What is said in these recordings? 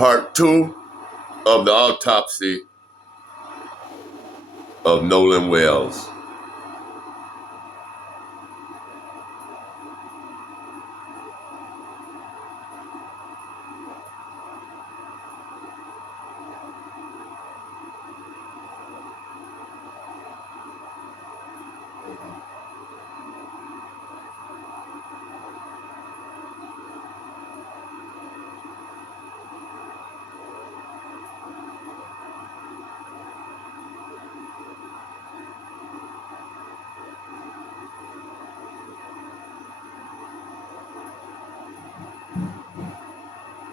Part 2 of the autopsy of Nolan Wells.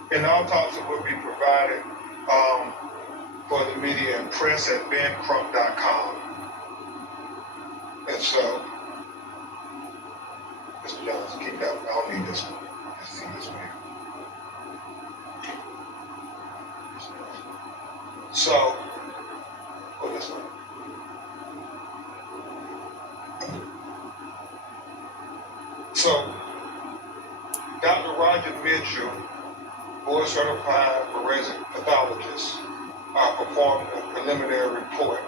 An autopsy will be provided for the media and press at bencrump.com. And so, Mr. Johnson, keep that. I don't need this one. Let's see this one. So, put this one. So, Dr. Roger Mitchell, board certified forensic pathologist, performed a preliminary report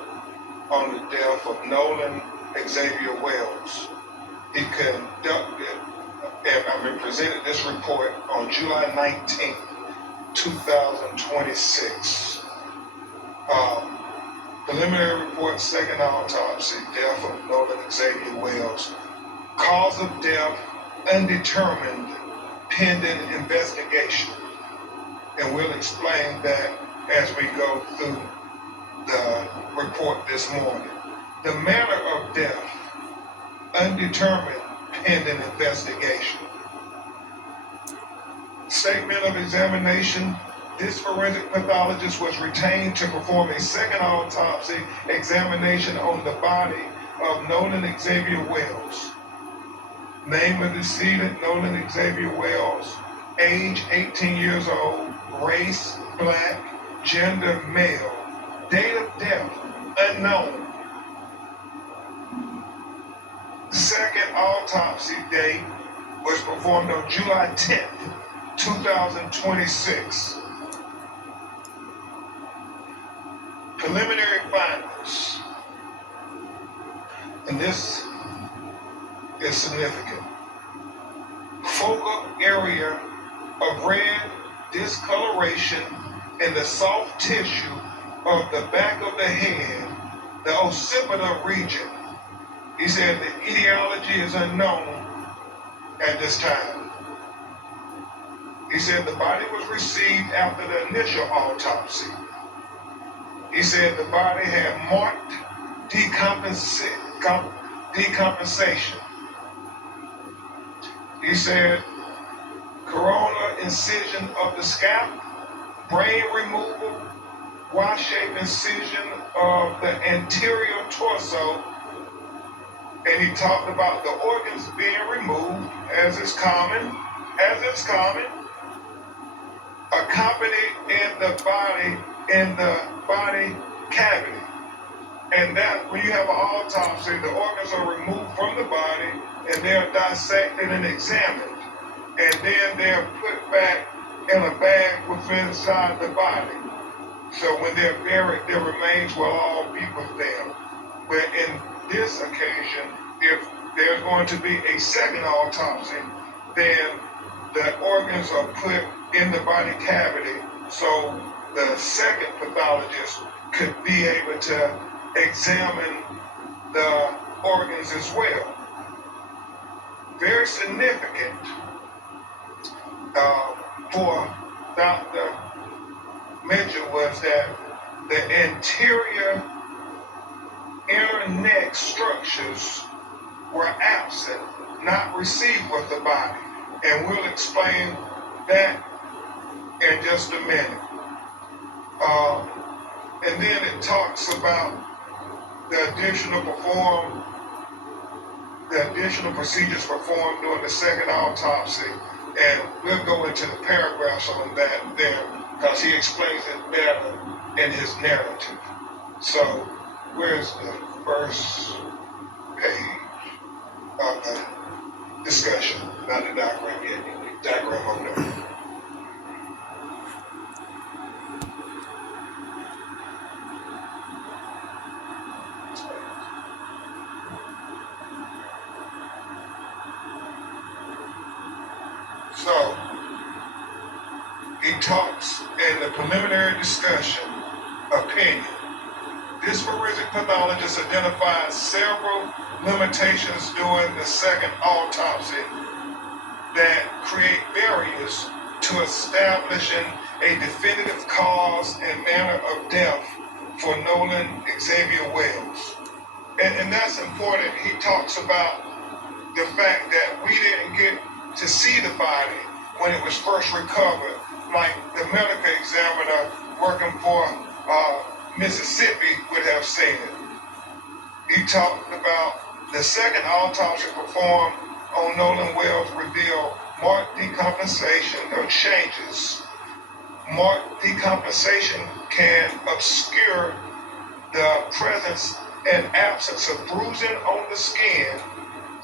on the death of Nolan Xavier Wells. He conducted and presented this report on July 19, 2026. Preliminary report, second autopsy, death of Nolan Xavier Wells. Cause of death undetermined, pending investigation. And we'll explain that as we go through the report this morning. The manner of death, undetermined, pending investigation. Statement of examination. This forensic pathologist was retained to perform a second autopsy examination on the body of Nolan Xavier Wells. Name of decedent, Nolan Xavier Wells. Age, 18 years old. Race, black. Gender, male. Date of death, unknown. Second autopsy date was performed on July 10th, 2026. Preliminary findings. And this is significant. Focal area of red discoloration in the soft tissue of the back of the head, the occipital region. He said the etiology is unknown at this time. He said the body was received after the initial autopsy. He said the body had marked decompensation. He said coronal incision of the scalp, brain removal, Y-shaped incision of the anterior torso, and he talked about the organs being removed as is common, accompanied in the body cavity. And that when you have an autopsy, the organs are removed from the body and they're dissected and examined. And then they're put back in a bag within inside the body. So when they're buried, their remains will all be with them. But in this occasion, if there's going to be a second autopsy, then the organs are put in the body cavity so the second pathologist could be able to examine the organs as well. Very significant for Dr. Mitchell was that the anterior inner neck structures were absent, not received with the body. And we'll explain that in just a minute. And then it talks about the additional procedures performed during the second autopsy. And we'll go into the paragraphs on that there because he explains it better in his narrative. So where's the first page of the discussion? Not the diagram yet. Diagram over there. he talks in the preliminary discussion, opinion. This forensic pathologist identified several limitations during the second autopsy that create barriers to establishing a definitive cause and manner of death for Nolan Xavier Wells. And that's important. He talks about the fact that we didn't get to see the body when it was first recovered, like the medical examiner working for Mississippi would have said. He talked about the second autopsy performed on Nolan Wells revealed marked decompensation or changes. Marked decompensation can obscure the presence and absence of bruising on the skin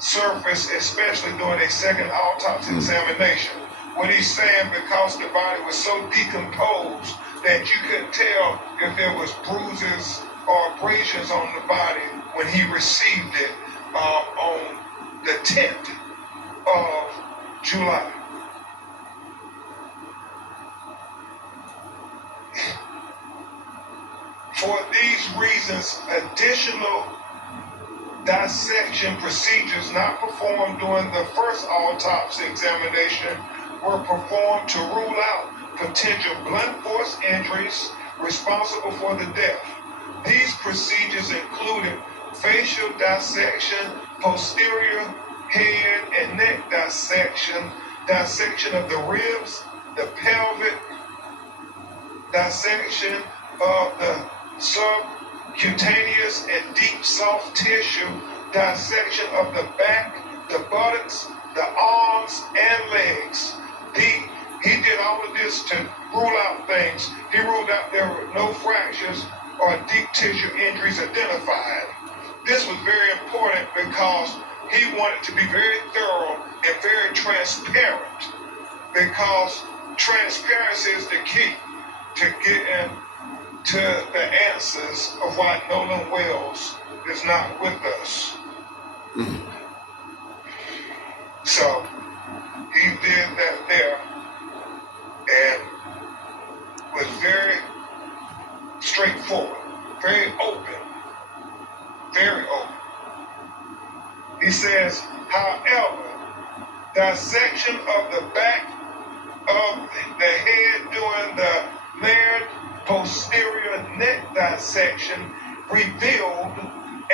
surface, especially during a second autopsy examination. What he's saying, because the body was so decomposed that you couldn't tell if there was bruises or abrasions on the body when he received it on the 10th of July. For these reasons, additional dissection procedures not performed during the first autopsy examination were performed to rule out potential blunt force injuries responsible for the death. These procedures included facial dissection, posterior head and neck dissection, dissection of the ribs, the pelvic, dissection of the subcutaneous and deep soft tissue, dissection of the back, the buttocks, the arms, and legs. He did all of this to rule out things. He ruled out there were no fractures or deep tissue injuries identified. This was very important because he wanted to be very thorough and very transparent, because transparency is the key to getting to the answers of why Nolan Wells is not with us. So he did that there and was very straightforward, very open, very open. He says, however, dissection of the back of the head during the layered posterior neck dissection revealed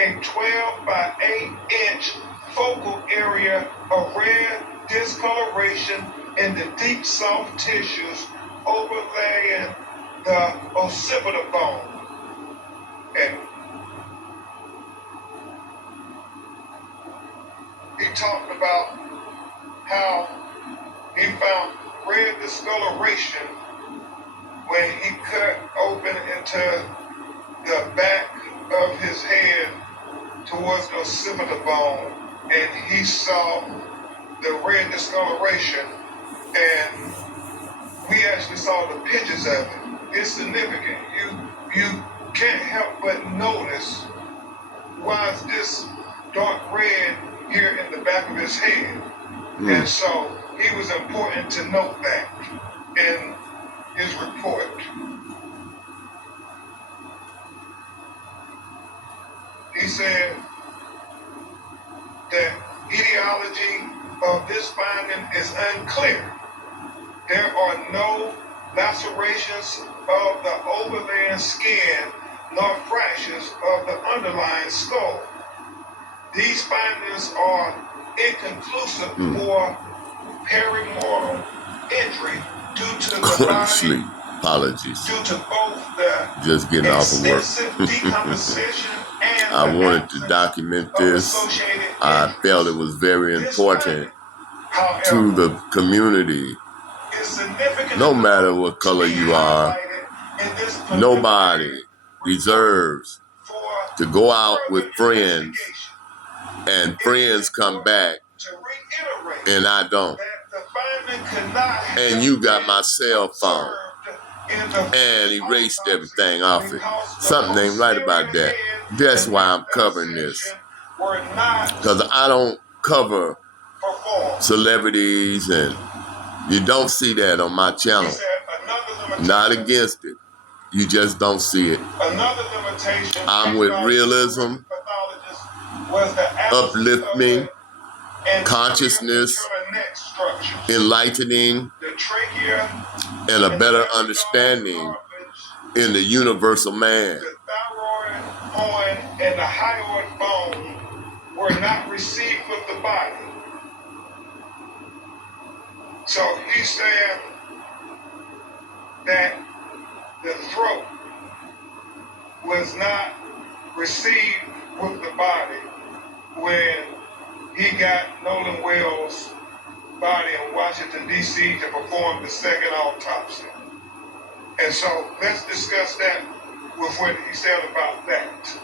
a 12 by 8 inch focal area of red discoloration in the deep soft tissues overlaying the occipital bone. And he talked about how he found red discoloration when he cut open into the back of his head towards the occipital bone, and he saw the red discoloration, and we actually saw the pictures of it. It's significant. You can't help but notice, why is this dark red here in the back of his head? And so he was important to note that in his report. He said that etiology of this finding is unclear. There are no lacerations of the overlaying skin nor fractures of the underlying skull. These findings are inconclusive for perimortal injury due to the body, Sleep. Apologies. due to both the Just getting off of work. extensive decomposition and I the wanted to absence document of this. associated I injuries. felt it was very This important finding, to however, the community. is significant No enough matter what to color be you are, highlighted in this nobody preliminary deserves for to go out with further friends investigation. and It is friends come back to reiterate and I don't. that the finding could not have And you got been my cell phone observed in the and erased autopsy everything off it. because the Something ain't right about posterior that. head That's and why neck I'm covering this. dissection were not Because I don't cover performed. celebrities, and you don't see that on my He channel. said limitation. Not against it. You just don't see it. Another limitation I'm with realism, pathologists was the absence uplifting, of consciousness, internal neck structures, enlightening, the trachea, and a better understanding in the universal man. the thyroid horn, and the hyoid bone were not received with the body. So he said that the throat was not received with the body when he got Nolan Wells' body in Washington, D.C. to perform the second autopsy. And so let's discuss that with what he said about that.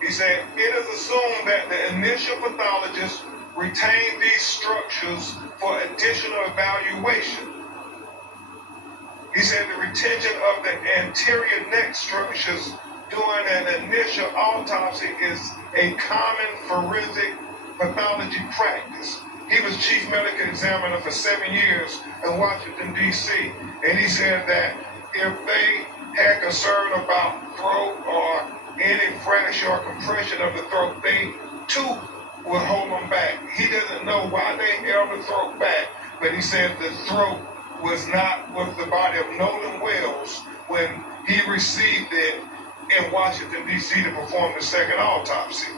He said, it is assumed that the initial pathologist retained these structures for additional evaluation. He said the retention of the anterior neck structures during an initial autopsy is a common forensic pathology practice. He was chief medical examiner for 7 years in Washington, D.C., and he said that if they had concern about throat or any fracture or compression of the throat, they too would hold them back. He doesn't know why they held the throat back, but he said the throat was not with the body of Nolan Wells when he received it in Washington, D.C. to perform the second autopsy.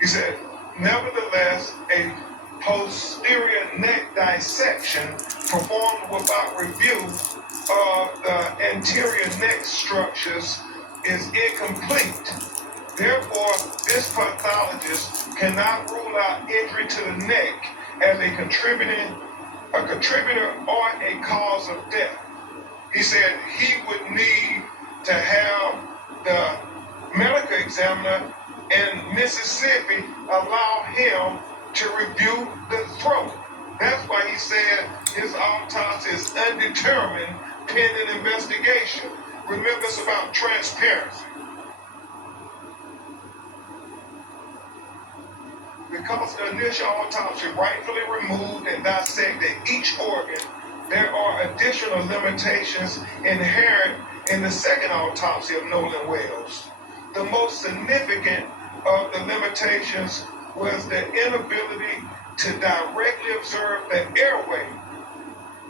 He said, nevertheless, a posterior neck dissection performed without review of the anterior neck structures is incomplete. Therefore, this pathologist cannot rule out injury to the neck as a contributor or a cause of death. He said he would need to have the medical examiner in Mississippi allow him to review the throat. That's why he said his autopsy is undetermined pending investigation. Remember, it's about transparency. Because the initial autopsy rightfully removed and dissected each organ, there are additional limitations inherent in the second autopsy of Nolan Wells. The most significant of the limitations was the inability to directly observe the airway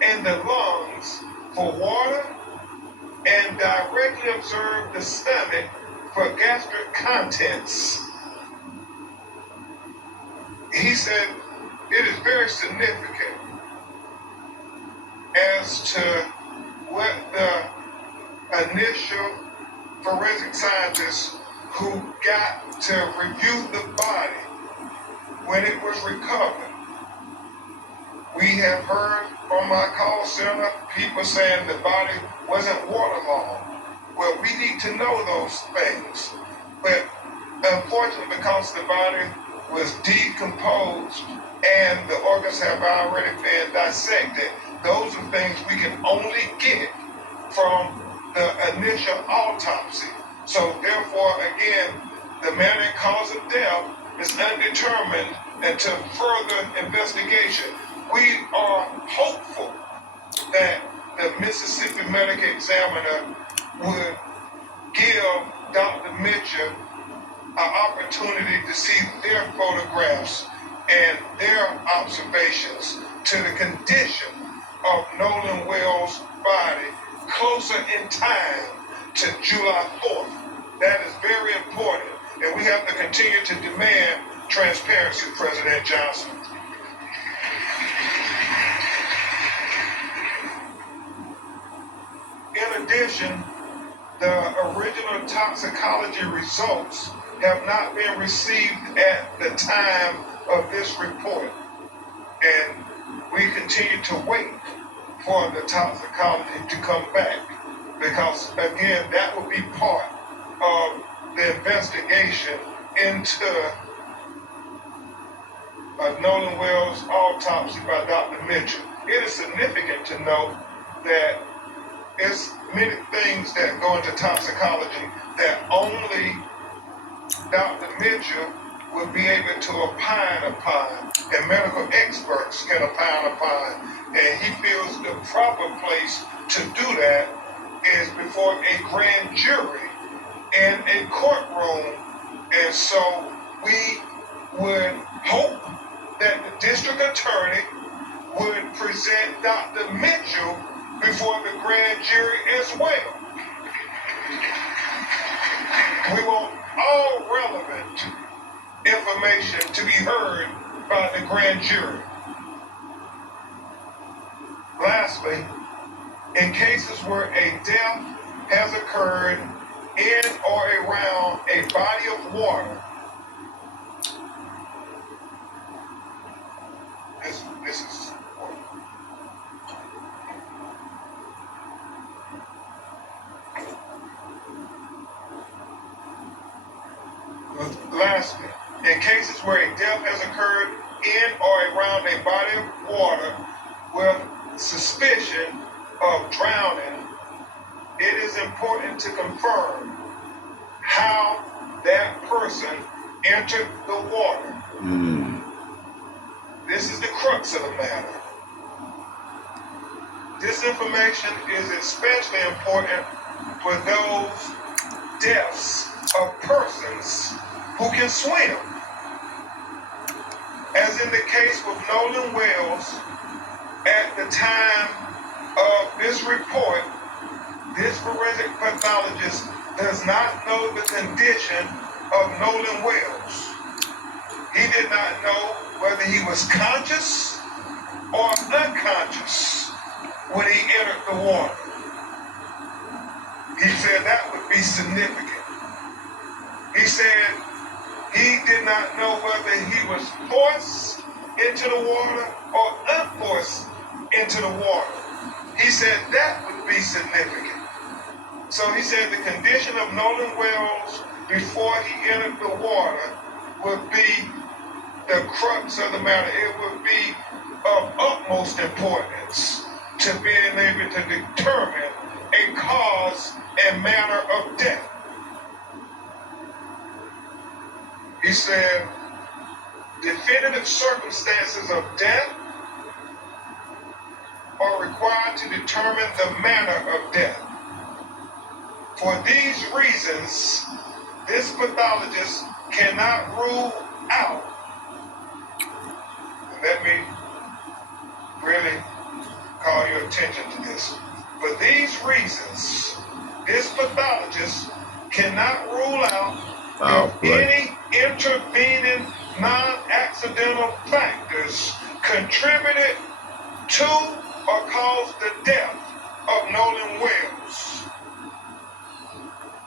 and the lungs for water and directly observe the stomach for gastric contents. He said it is very significant as to what the initial forensic scientists who got to review the body when it was recovered. We have heard from our call center people saying the body wasn't waterlogged. Well, we need to know those things. But unfortunately, because the body was decomposed and the organs have already been dissected, those are things we can only get from the initial autopsy. So therefore, again, the manner and cause of death is undetermined until further investigation. We are hopeful that the Mississippi medical examiner would give Dr. Mitchell an opportunity to see their photographs and their observations to the condition of Nolan Wells' body closer in time to July 4th. That is very important, and we have to continue to demand transparency, President Johnson. In addition, the original toxicology results have not been received at the time of this report. And we continue to wait for the toxicology to come back, because again, that will be part of the investigation into Nolan Wells' autopsy by Dr. Mitchell. It is significant to note that it's many things that go into toxicology that only Dr. Mitchell will be able to opine upon. And and medical experts can opine upon. And he feels the proper place to do that is before a grand jury in a courtroom. And so we would hope that the district attorney would present Dr. Mitchell before the grand jury as well. We want all relevant information to be heard by the grand jury. Lastly, in cases where a death has occurred in or around a body of water, this is important. Lastly, in cases where a death has occurred in or around a body of water with suspicion of drowning, it is important to confirm how that person entered the water. This is the crux of the matter. This information is especially important for those deaths of persons who can swim. As in the case with Nolan Wells, at the time of this report, this forensic pathologist does not know the condition of Nolan Wells. He did not know whether he was conscious or unconscious when he entered the water. He said that would be significant. He said he did not know whether he was forced into the water or unforced into the water. He said that would be significant. So he said the condition of Nolan Wells before he entered the water would be the crux of the matter. It would be of utmost importance to being able to determine a cause and manner of death. He said, definitive circumstances of death are required to determine the manner of death. For these reasons, this pathologist cannot rule out. Let me really call your attention to this. For these reasons, this pathologist cannot rule out any intervening non-accidental factors contributed to or caused the death